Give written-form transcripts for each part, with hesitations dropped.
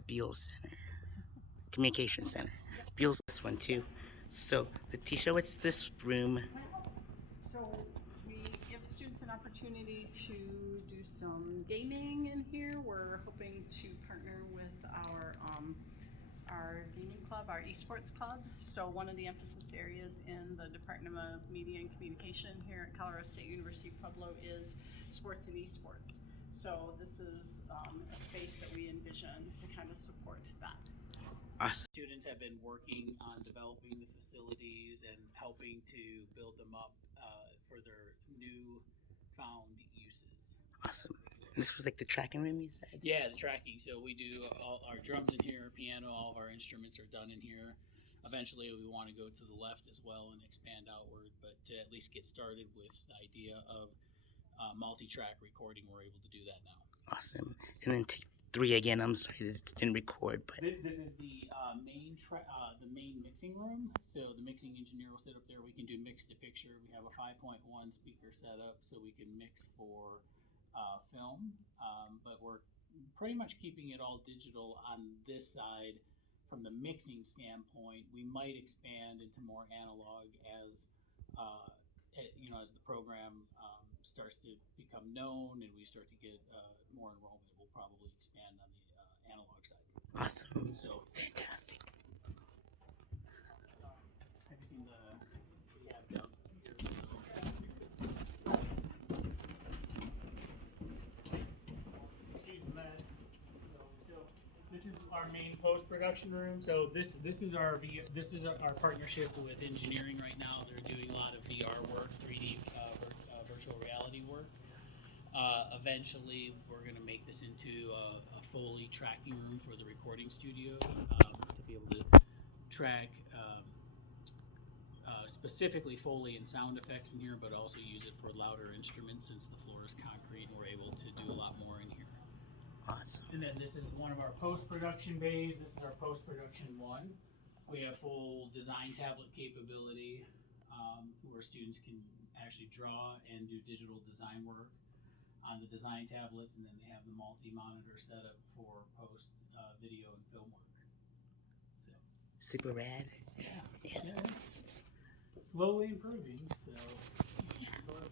the Buell Center, Communication Center. Buell's this one too. So, Letitia, what's this room? So we give students an opportunity to do some gaming in here. We're hoping to partner with our gaming club, our esports club. So one of the emphasis areas in the Department of Media and Communication here at Colorado State University-Pueblo is sports and esports. So this is a space that we envision to kind of support that. Awesome. Students have been working on developing the facilities and helping to build them up for their new found uses. Awesome. And this was like the tracking room, you said? Yeah, the tracking. So we do all our drums in here, piano, all of our instruments are done in here. Eventually, we want to go to the left as well and expand outward, but to at least get started with the idea of multi-track recording, we're able to do that now. Awesome. And then take 3 again. I'm sorry, this didn't record, but This is the main mixing room. So the mixing engineer will sit up there. We can do mix to picture. We have a 5.1 speaker setup, so we can mix for film. But we're pretty much keeping it all digital on this side. From the mixing standpoint, we might expand into more analog as as the program starts to become known and we start to get more enrollment. We'll probably expand on the analog side. awesome. So Fantastic. have you seen we have down here? Excuse the mess. So this is our main post-production room. So this is our partnership with engineering right now. They're doing a lot of VR work, 3D virtual reality work. Eventually, we're going to make this into a Foley tracking room for the recording studio to be able to track specifically Foley and sound effects in here, but also use it for louder instruments since the floor is concrete and we're able to do a lot more in here. Awesome. And then this is one of our post-production bays. This is our post-production one. We have full design tablet capability where students can actually draw and do digital design work on the design tablets, and then they have the multi-monitor setup for post video and film work. So Super rad. yeah. Slowly improving. So Math lab.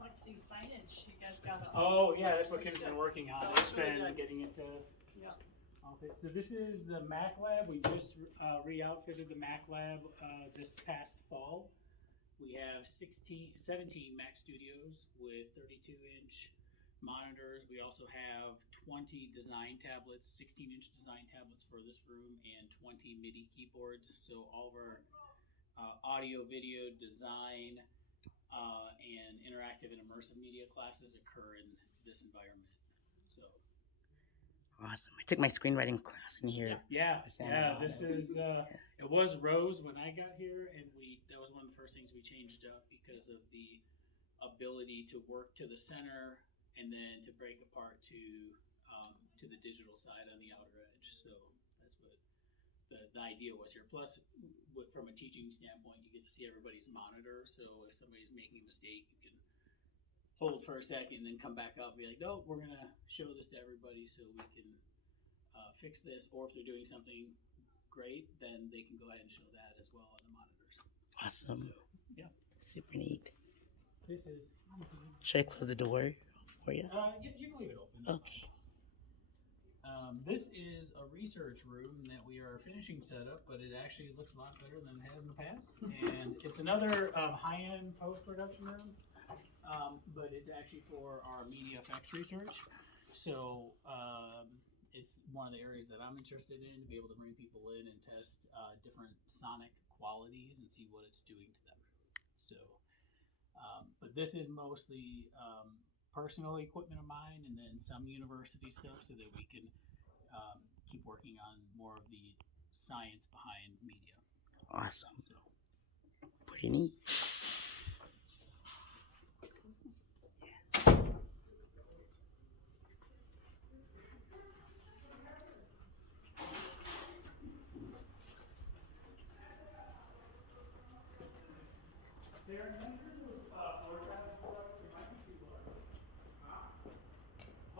Like the signage, you guys got. Oh yeah, that's what Kim's been working on. That's It's really been good. getting it to. Yeah. Okay, so this is the Mac lab. We just re-outfitted the Mac lab this past fall. We have 17 Mac Studios with 32-inch monitors. We also have 20 design tablets, 16-inch design tablets for this room, and 20 MIDI keyboards. So all of our audio, video, design, and interactive and immersive media classes occur in this environment. So Awesome. I took my screenwriting class in here. yeah. This is it was Rose when I got here, and that was one of the first things we changed up because of the ability to work to the center and then to break apart to the digital side on the outer edge. So that's what the idea was here. Plus, from a teaching standpoint, you get to see everybody's monitor. So if somebody's making a mistake, you can hold for a second and then come back up and be like, no, we're going to show this to everybody so we can fix this. Or if they're doing something great, then they can go ahead and show that as well on the monitors. Awesome. So, yeah. Super neat. This is. Should I close the door for you? You can leave it open. Okay. This is a research room that we are finishing setup, but it actually looks a lot better than it has in the past. And it's another high-end post-production room, but it's actually for our media effects research. So it's one of the areas that I'm interested in, to be able to bring people in and test different sonic qualities and see what it's doing to them. So, but this is mostly personal equipment of mine, and then some university stuff, so that we can keep working on more of the science behind media. Awesome. So. Pretty neat.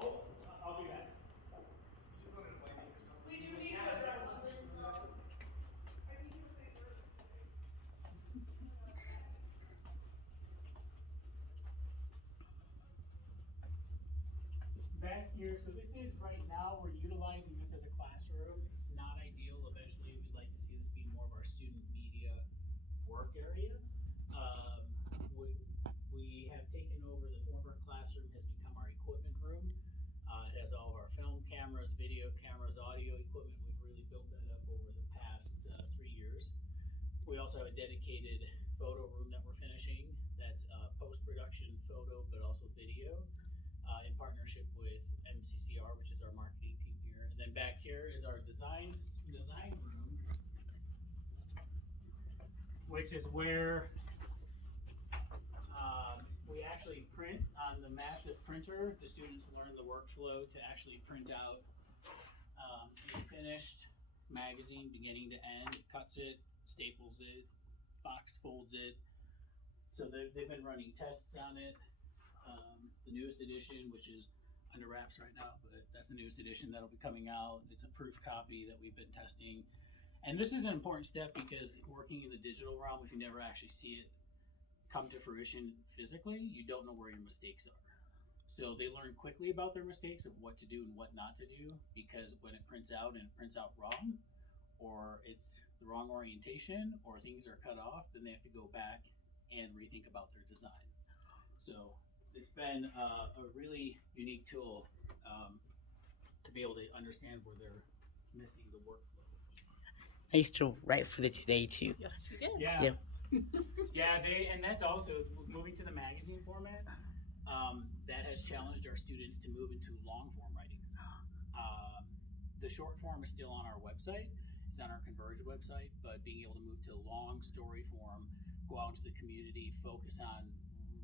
Oh. back here, so this is right now, we're utilizing this as a classroom. It's not ideal. Eventually, we'd like to see this be more of our student media work area. We have taken over the former classroom, has become our equipment room. It has all of our film cameras, video cameras, audio equipment. We've really built that up over the past 3 years. We also have a dedicated photo room that we're finishing. That's post-production photo, but also video, in partnership with MCCR, which is our marketing team here. And then back here is our design room, which is where we actually print on the massive printer. The students learn the workflow to actually print out a finished magazine beginning to end. It cuts it, staples it, box folds it. So they've been running tests on it. The newest edition, which is under wraps right now, but that's the newest edition that'll be coming out. It's a proof copy that we've been testing. And this is an important step because working in the digital realm, if you never actually see it come to fruition physically, you don't know where your mistakes are. So they learn quickly about their mistakes of what to do and what not to do, because when it prints out and it prints out wrong, or it's the wrong orientation, or things are cut off, then they have to go back and rethink about their design. So it's been a really unique tool to be able to understand where they're missing the workflow. I used to write for the Today too. Yes, you did. Yeah. Yep. Yeah, and that's also moving to the magazine format. That has challenged our students to move into long form writing. The short form is still on our website. It's on our Converge website, but being able to move to long story form, go out into the community, focus on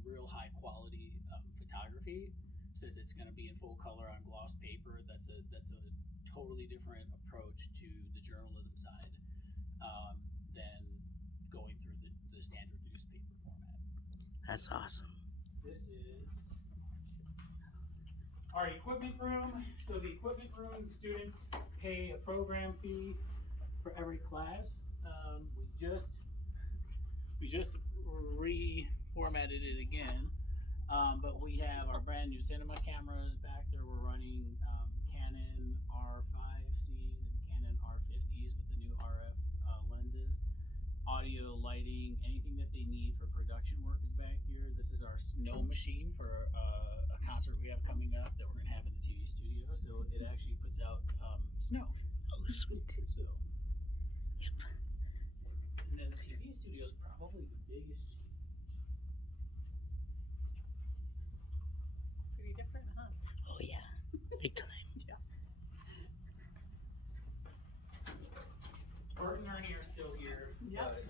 real high quality photography, since it's going to be in full color on gloss paper. That's a totally different approach to the journalism side than going through the standard newspaper format. That's awesome. This is our equipment room. So the equipment room, students pay a program fee for every class. We just reformatted it again, but we have our brand new cinema cameras back there. We're running Canon R5Cs and Canon R50s with the new RF lenses. Audio, lighting, anything that they need for production work is back here. This is our snow machine for a concert we have coming up that we're going to have in the TV studio. So it actually puts out snow. Oh, sweet. So, and then the TV studio is probably the biggest change. Pretty different, huh? Oh yeah, big time. Yeah. Bert and Ernie are still here. Yep.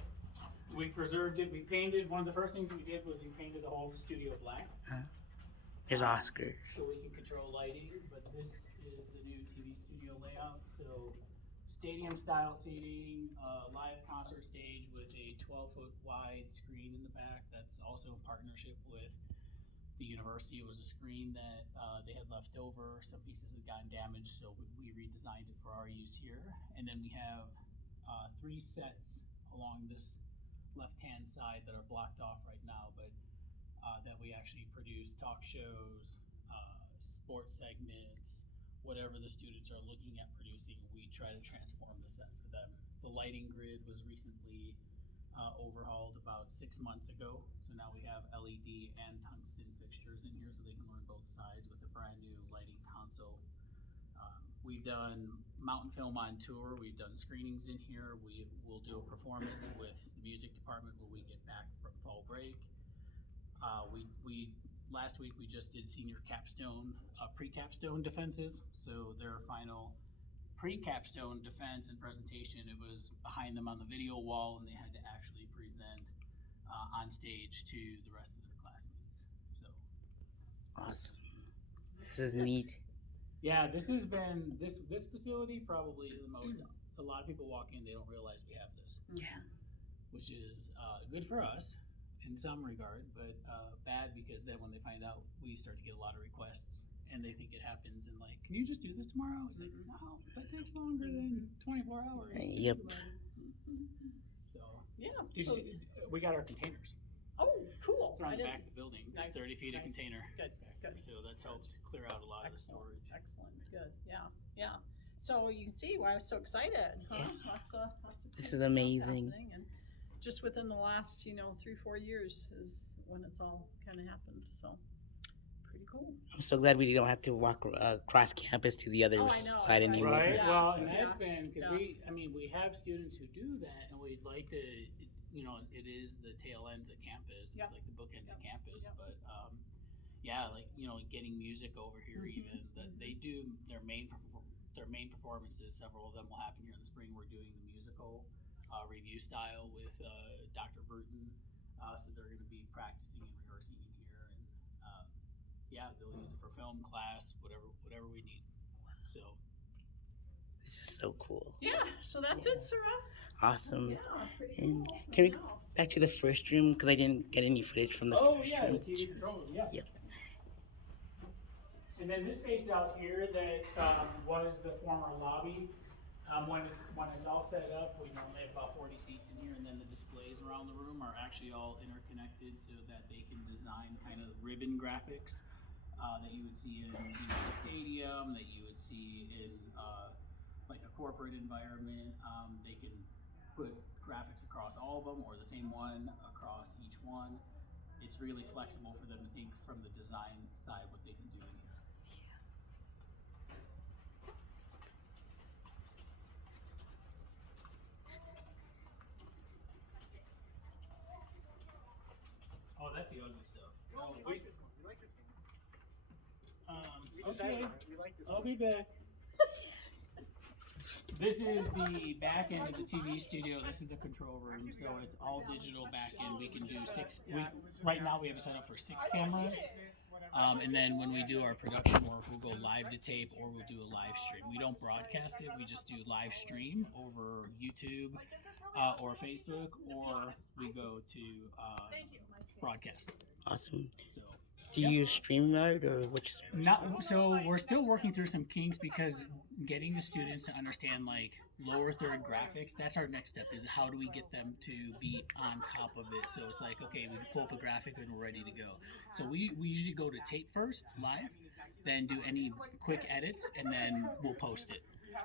But we preserved it. We painted. One of the first things we did was we painted the whole studio black. There's Oscar. So we can control lighting, but this is the new TV studio layout. So stadium style seating, live concert stage with a 12-foot wide screen in the back. That's also in partnership with the university. It was a screen that they had left over. Some pieces had gotten damaged, so we redesigned it for our use here. And then we have 3 sets along this left-hand side that are blocked off right now, but that we actually produce talk shows, sports segments, whatever the students are looking at producing, we try to transform the set for them. The lighting grid was recently overhauled about 6 months ago, so now we have LED and tungsten fixtures in here so they can learn both sides with a brand new lighting console. We've done mountain film on tour. We've done screenings in here. We will do a performance with the music department when we get back from fall break. Last week we just did senior capstone, pre-capstone defenses. So their final pre-capstone defense and presentation, it was behind them on the video wall, and they had to actually present on stage to the rest of their classmates. So Awesome. This is neat. yeah, this has been this facility probably is the most. A lot of people walk in, they don't realize we have this. Yeah. Which is good for us in some regard, but bad because then when they find out, we start to get a lot of requests and they think it happens and like, can you just do this tomorrow? It's like, no, that takes longer than 24 hours. Yep. So Yeah. did you see, we got our containers. Oh, cool. It's on I the didn't- back of the building. Nice, It's 30 feet of nice. container. Good, good. Good. So that's helped clear out a lot of the storage. Excellent. Good. Yeah. Yeah. So you can see why I was so excited. Huh? Yeah. Lots of This cool is stuff amazing. happening. And just within the last 3-4 years is when it's all kind of happened. So pretty cool. I'm so glad we don't have to walk across campus to the other Oh, I know, side right. anymore. Right. Yeah, Well, and that's yeah, been because yeah. we have students who do that, and we'd like to, it is the tail ends of campus. It's Yep. like the bookends of Yep. campus, Yep. but yeah, like getting music over here, Mhm, even that mhm. they do their main performances. Several of them will happen here in the spring. We're doing the musical review style with Dr. Burton, so they're going to be practicing and rehearsing in here, and yeah, they'll use it for film class, whatever we need. So. This is so cool. Yeah. So that's it, Sarah. Awesome. Yeah. Pretty And cool. can we Yeah. go back to the first room because I didn't get any footage from the first Yeah, room. the TV control room, yeah. Yep. And then this space out here that was the former lobby, when it's all set up, we normally have about 40 seats in here, and then the displays around the room are actually all interconnected so that they can design kind of ribbon graphics that you would see in a stadium, that you would see in like a corporate environment. They can put graphics across all of them or the same one across each one. It's really flexible for them to think from the design side what they can do in here. Oh, that's the ugly stuff. No, we like this one. We like this one. We Okay, decided on it. We like this I'll one. be back. This is the back end of the TV studio. This is the control room, so it's all digital back end. We can do right now we have it set up for 6 cameras. And then when we do our production work, we'll go live to tape or we'll do a live stream. We don't broadcast it, we just do live stream over YouTube or Facebook, or we go to broadcast it. Awesome. So. Do you use StreamYard or which? So we're still working through some kinks because getting the students to understand like lower third graphics, that's our next step, is how do we get them to be on top of it. So it's like, okay, we can pull up a graphic and we're ready to go. So we usually go to tape first, live, then do any quick edits, and then we'll post it.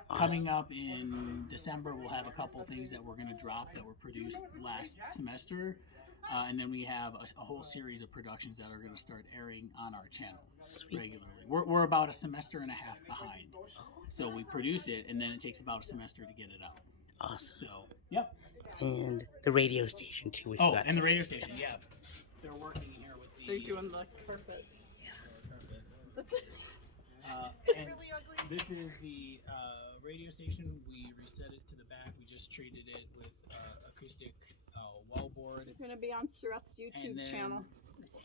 Awesome. Coming up in December, we'll have a couple things that we're going to drop that were produced last semester. And then we have a whole series of productions that are going to start airing on our channel regularly. We're about a semester and a half behind. So we produce it, and then it takes about a semester to get it out. Awesome. So, yep. And the radio station too. We forgot And the that. radio station, yeah. They're working here with the... They're doing the carpet. That's it. And really ugly. this is the radio station. We reset it to the back. We just treated it with acoustic wallboard. It's going to be on Surratt's YouTube And then channel.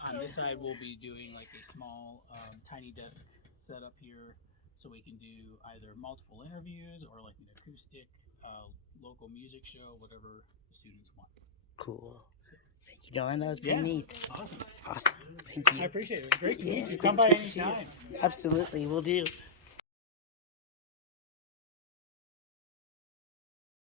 on this side, we'll be doing like a small, tiny desk setup here, so we can do either multiple interviews or like an acoustic local music show, whatever the students want. Cool. Thank you, Don. That was pretty neat. Awesome. Awesome. Thank you. I appreciate it. It was great to meet you. Great Come by to meet you. anytime. Absolutely, we'll do.